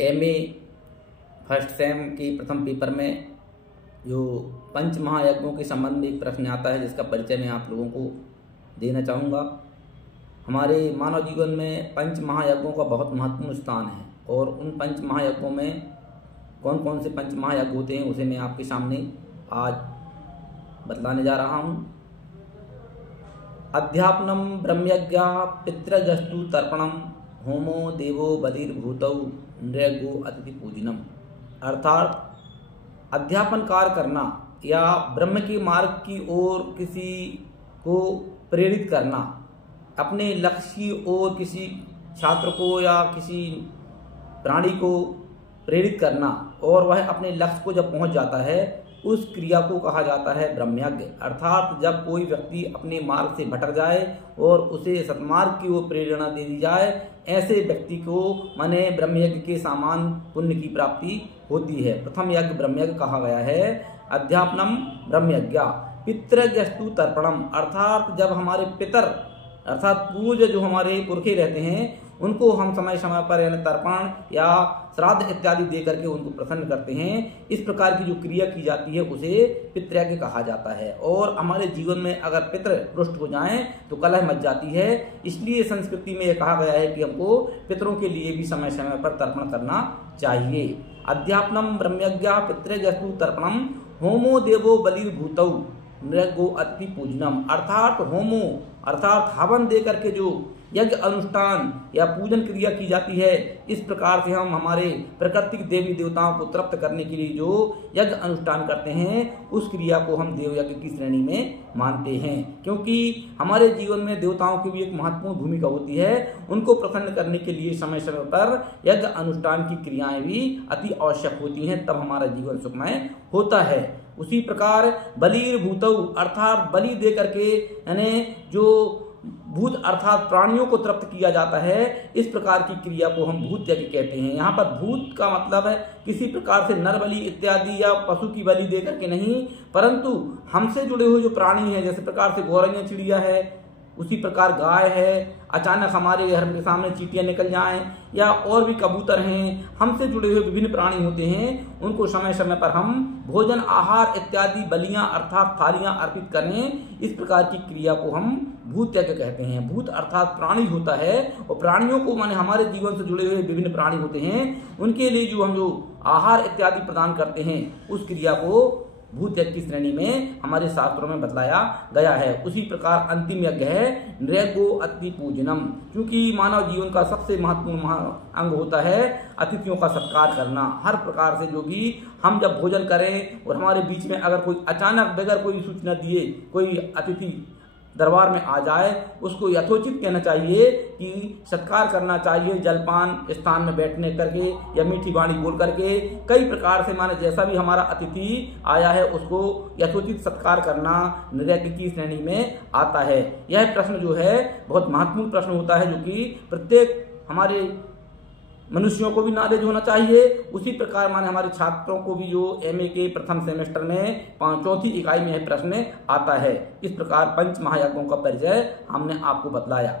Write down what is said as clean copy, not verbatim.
MA first sem के प्रथम paper में जो पंच महायज्ञों के संबंध में एक प्रश्न आता है, जिसका परिचय मैं आप लोगों को देना चाहूँगा। हमारे मानव जीवन में पंच महायज्ञों का बहुत महत्वपूर्ण स्थान है और उन पंच महायज्ञों में कौन कौन से पंच महायज्ञ होते हैं उसे मैं आपके सामने आज बतलाने जा रहा हूँ। अध्यापनम ब्रह्मयज्ञ पितृजस्तु तर्पणम होमो देवो बलिर्भूतौ नृगो अतिथि पूजनम। अर्थात अध्यापन कार्य करना या ब्रह्म के मार्ग की ओर किसी को प्रेरित करना, अपने लक्ष्य की ओर किसी छात्र को या किसी प्राणी को प्रेरित करना और वह अपने लक्ष्य को जब पहुंच जाता है उस क्रिया को कहा जाता है ब्रह्मयज्ञ। अर्थात जब कोई व्यक्ति अपने मार्ग से भटक जाए और उसे सत्मार्ग की ओर प्रेरणा दे दी जाए, ऐसे व्यक्ति को माने ब्रह्मयज्ञ के समान पुण्य की प्राप्ति होती है। प्रथम यज्ञ ब्रह्मयज्ञ कहा गया है। अध्यापनम ब्रह्मयज्ञ पितृजस्तु तर्पणम। अर्थात जब हमारे पितर अर्थात पूर्व जो हमारे पुरखे रहते हैं उनको हम समय समय पर यानी तर्पण या श्राद्ध इत्यादि दे करके उनको प्रसन्न करते हैं। इस प्रकार की जो क्रिया की जाती है उसे पितृयज्ञ कहा जाता है। और हमारे जीवन में अगर पितृ रुष्ट हो जाएं तो कलह मच जाती है। इसलिए संस्कृति में यह कहा गया है कि हमको पितरों के लिए भी समय समय पर तर्पण करना चाहिए। अध्यापनम ब्रह्मयज्ञ पितृजस्तु तर्पणम होमो देवो बलिर्भूतौ नृगो अतिथि पूजनम। अर्थात होमो अर्थात हवन दे करके जो यज्ञ अनुष्ठान या पूजन क्रिया की जाती है, इस प्रकार से हम हमारे प्राकृतिक देवी देवताओं को तृप्त करने के लिए जो यज्ञ अनुष्ठान करते हैं उस क्रिया को हम देव यज्ञ की श्रेणी में मानते हैं। क्योंकि हमारे जीवन में देवताओं की भी एक महत्वपूर्ण भूमिका होती है। उनको प्रसन्न करने के लिए समय समय पर यज्ञ अनुष्ठान की क्रियाएं भी अति आवश्यक होती हैं, तब हमारा जीवन सुखमय होता है। उसी प्रकार बलिर्भूतौ अर्थात बलि दे करके यानी जो भूत अर्थात प्राणियों को तृप्त किया जाता है, इस प्रकार की क्रिया को हम भूत यज्ञ कहते हैं। यहाँ पर भूत का मतलब है किसी प्रकार से नर बलि इत्यादि या पशु की बलि दे करके नहीं, परंतु हमसे जुड़े हुए जो प्राणी हैं, जैसे प्रकार से गौरैया चिड़िया है, उसी प्रकार गाय है, अचानक हमारे घर के सामने चींटियां निकल जाएं या और भी कबूतर हैं, हमसे जुड़े हुए विभिन्न प्राणी होते हैं, उनको समय समय पर हम भोजन आहार इत्यादि बलियां अर्थात थालियां अर्पित करें। इस प्रकार की क्रिया को हम भूत यज्ञ कहते हैं। भूत अर्थात प्राणी होता है और प्राणियों को माने हमारे जीवन से जुड़े हुए विभिन्न प्राणी होते हैं, उनके लिए जो हम जो आहार इत्यादि प्रदान करते हैं उस क्रिया को भूत यज्ञ की श्रेणी में हमारे शास्त्रों में बतलाया गया है। उसी प्रकार अंतिम यज्ञ है नृगो अतिथि पूजनम। क्योंकि मानव जीवन का सबसे महत्वपूर्ण अंग होता है अतिथियों का सत्कार करना। हर प्रकार से जो भी हम जब भोजन करें और हमारे बीच में अगर कोई अचानक बगैर कोई सूचना दिए कोई अतिथि दरबार में आ जाए, उसको यथोचित कहना चाहिए कि सत्कार करना चाहिए, जलपान स्थान में बैठने करके या मीठी वाणी बोल करके कई प्रकार से माने जैसा भी हमारा अतिथि आया है उसको यथोचित सत्कार करना नृगय की श्रेणी में आता है। यह प्रश्न जो है बहुत महत्वपूर्ण प्रश्न होता है, जो कि प्रत्येक हमारे मनुष्यों को भी नॉलेज होना चाहिए। उसी प्रकार माने हमारे छात्रों को भी जो एमए के प्रथम सेमेस्टर में चौथी इकाई में यह प्रश्न आता है। इस प्रकार पंच महायज्ञों का परिचय हमने आपको बतलाया।